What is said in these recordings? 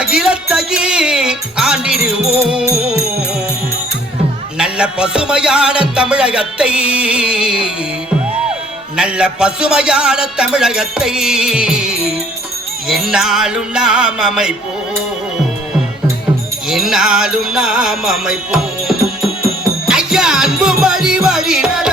அகிலத்தையே ஆண்டிடுவோம். நல்ல பசுமையான தமிழகத்தை நல்ல பசுமையான தமிழகத்தை என்னாலும் நாம் அமைப்போம். என்னாலும் நாம் அமைப்போம். ஐயா அன்பு வழி வழி நடப்போம்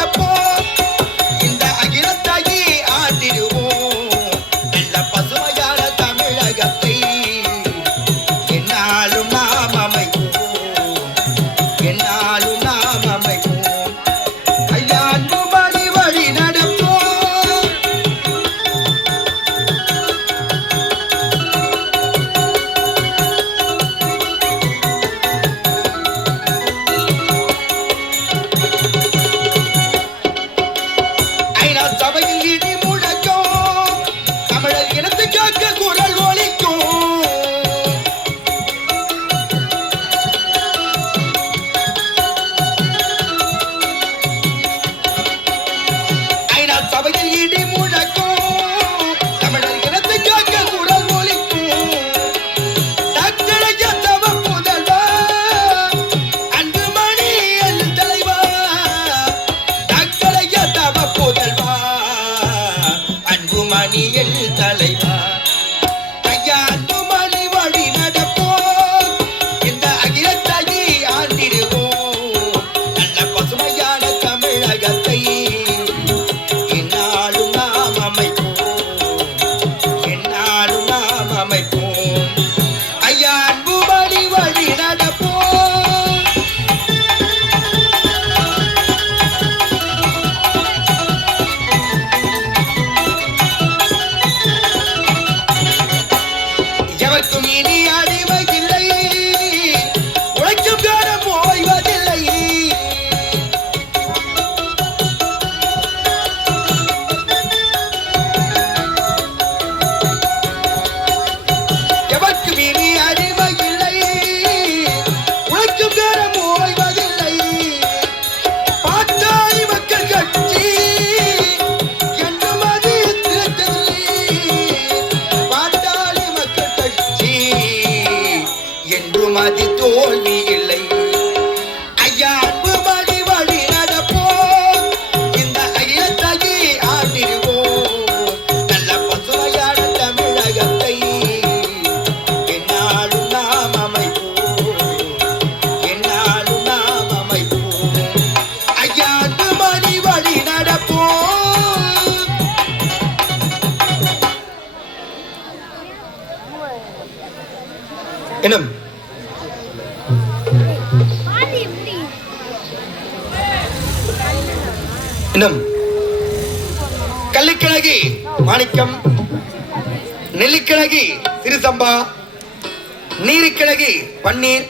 எனும் இன்னும் கள்ளிக்கிழகி மாணிக்கம் நெல்லிக்கிழகி திருசம்பா நீருக்கிழகி பன்னீர்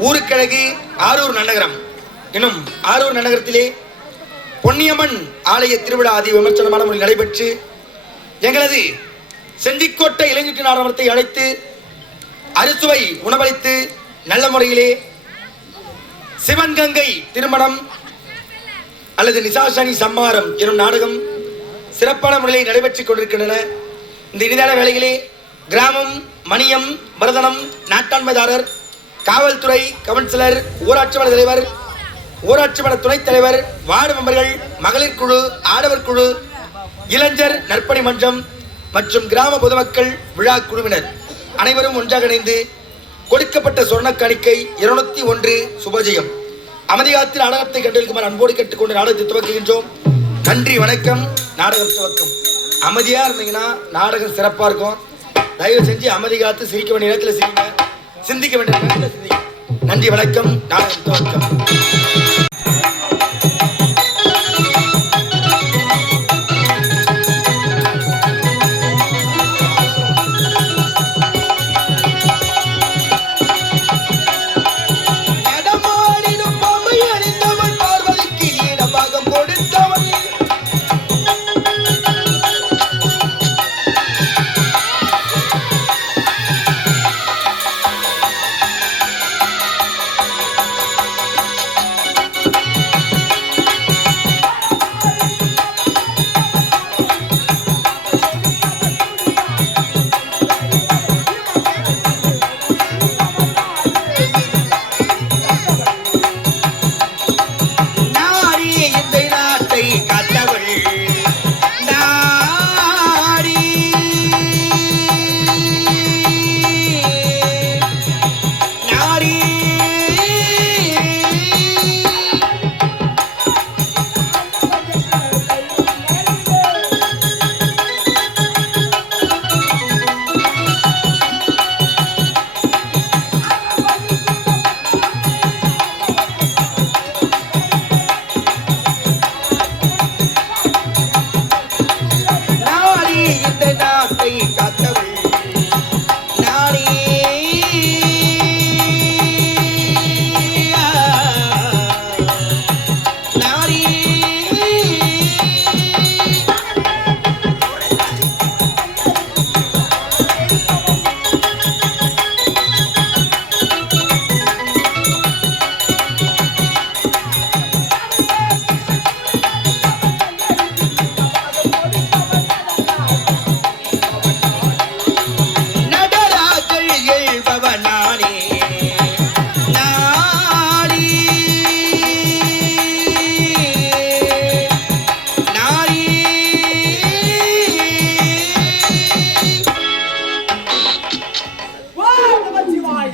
ஊருக்கிழகி ஆரூர் நன்னகரம் இன்னும் ஆரூர் நன்னகரத்திலே பொன்னியம்மன் ஆலய திருவிழா அதி விமர்சனமான முறையில் நடைபெற்று எங்களது செஞ்சிக்கோட்டை இளைஞர் நாடகத்தை அழைத்து அறுசுவை உணவளித்து நல்ல முறையிலே சிவன்கங்கை திருமணம் அல்லது நிசாசனி சம்மாரம் எனும் நாடகம் சிறப்பான முறையில் நடைபெற்றுக் கொண்டிருக்கின்றன. இந்த இனிதான வேளையிலே கிராமம் மணியம் மருதனம் நாட்டாண்மைதாரர் காவல்துறை கவுன்சிலர் ஊராட்சி மன்ற தலைவர் ஊராட்சி மன்ற துணைத் தலைவர் வார்டு மெம்பர்கள் மகளிர் குழு ஆடவர் குழு இளைஞர் நற்பணி மன்றம் மற்றும் கிராம பொதுமக்கள் விழா குழுவினர். அனைவரும் ஒன்றாக இணைந்து கொடுக்கப்பட்ட சொர்ண காணிக்கை இருநூத்தி ஒன்று சுபஜயம். அமைதிகாத்தில் நாடகத்தை கண்டிருக்குமாறு அன்போடு கேட்டுக்கொண்டு நாடகத்தை துவக்குகின்றோம். நன்றி வணக்கம். நாடகம் துவக்கம். அமைதியா இருந்தீங்கன்னா நாடகம் சிறப்பா இருக்கும். தயவு செஞ்சு அமைதி காத்து சிரிக்க வேண்டிய நேரத்தில் சிரிங்க. சிந்திக்க வேண்டிய நேரத்தில் சிந்திங்க. நன்றி வணக்கம். நாடகம் துவக்கம்.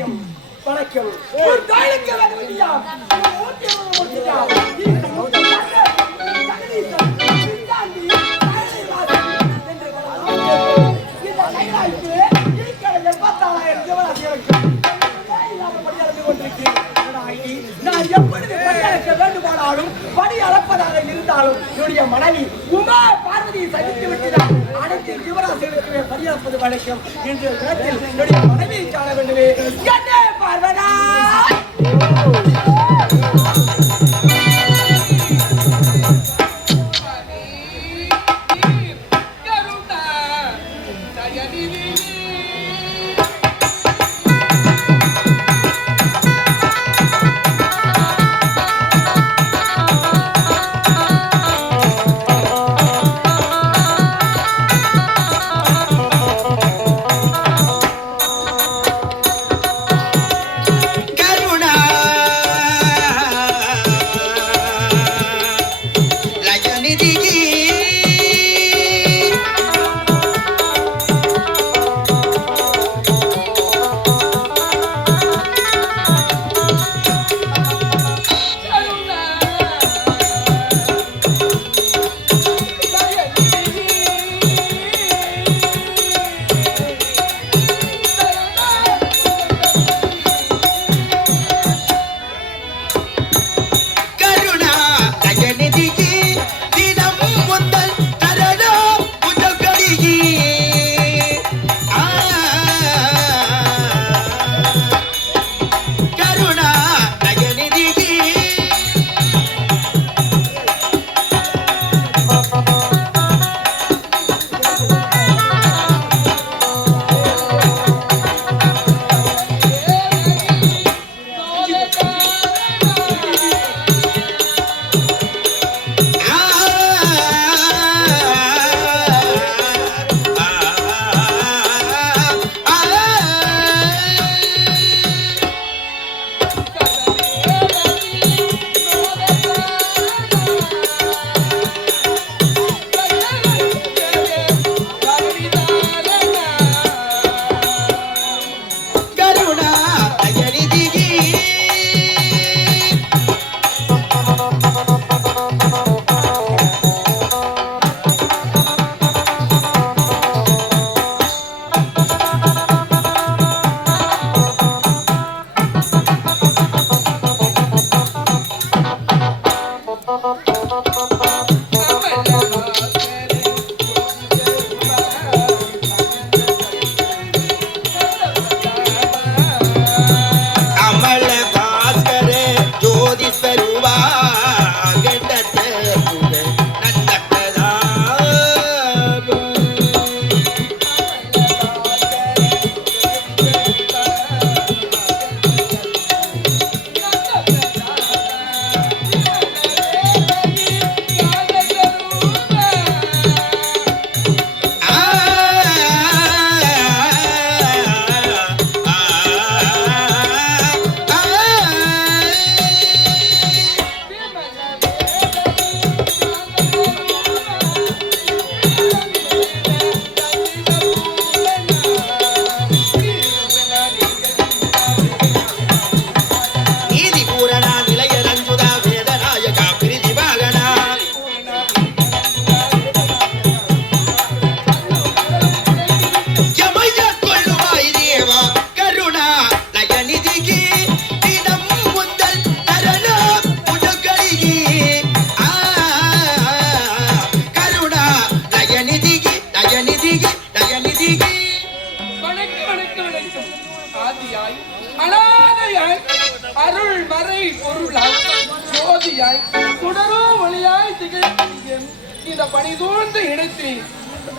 வணக்கம். வணக்கம். தாய்க்கு வரவில்லையா ஆனால் எப்பொழுது படி வேண்டுமானாலும் படி அளப்பதாக இருந்தாலும் என்னுடைய மனைவி உமா பார்வதியை சந்தித்து விட்டுதான் அனைத்து ஜீவராசிகளுக்கு படி வழக்கம் இன்று நேரத்தில் என்னுடைய மனைவியை காண வேண்டுமே. என்ன பார்வதா! இந்த பணி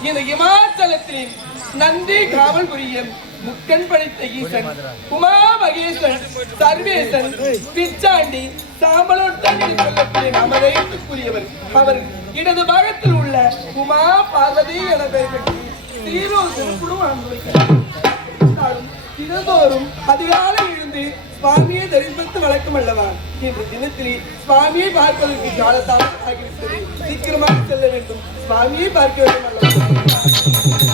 இந்த இமாச்சலத்தில் நந்தி காவல் புரியும் முக்கன் படைத்த ஈசன் உமா மகேசன் சர்வேசன் பிச்சாண்டி சாம்பலோட்டன் என்று சொல்லக்கூடிய அவர் இடது பாகத்தில் உள்ள உமா பார்வதி என பெயர் பெற்று ஸ்ரீரோசன் குடும்பம் அனுபவிக்கிறார் தினந்தோறும் அதிகாலை எழுந்து சுவாமியை தரிசித்து வழக்கம் அல்லவா? இன்று தினத்திலே சுவாமியை பார்ப்பதற்கு காலத்தாமதமாகிவிட்டது சீக்கிரமாக செல்ல வேண்டும் சுவாமியை பார்க்க வேண்டும் அல்லவா